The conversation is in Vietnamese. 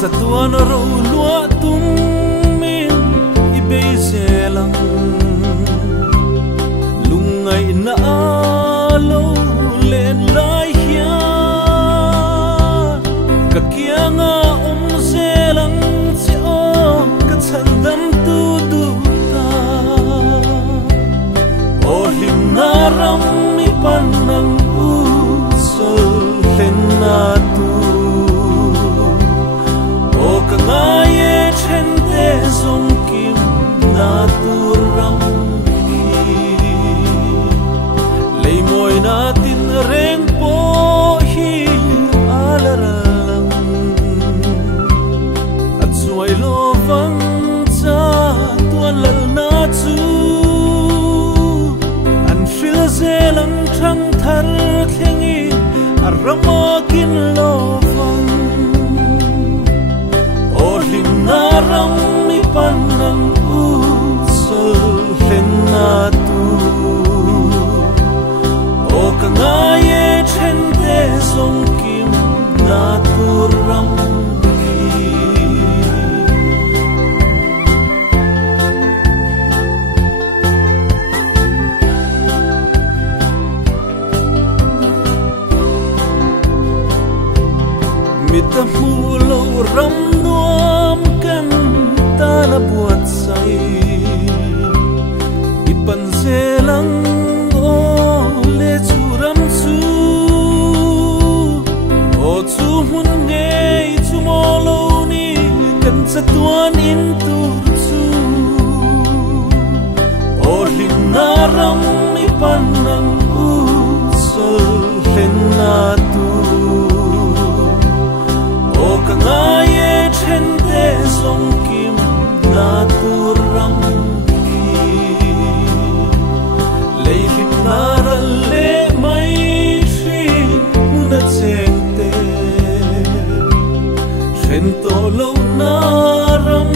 sa tuan ro lua tum min i be zelang lungai na lo len lai hia ka kianga zelang chi o ka chandam tu du ta o lim na ram mi panang u sol len na tu o ka ngai chen te song kim na tu ram ki le moi na tin reng po hi alara Wai lo vang cha tuan lal na chu an fil zelang thang thar thengi arama kin lo vang o him na ram mi panang u sol hen na tu o ka ngai chen te song kim na tu ram ta mu lo ram nuam kan ta na buat sai ipan zelang o le chu ram chu o chu hun nge chu mo lo ni kan sa tuan in tu chu o lim na ram ipan nang u sol hen na tu ka ngai chen te song kim na tu ram ki le him na ra le mai shi na cheng te chen to lo na ram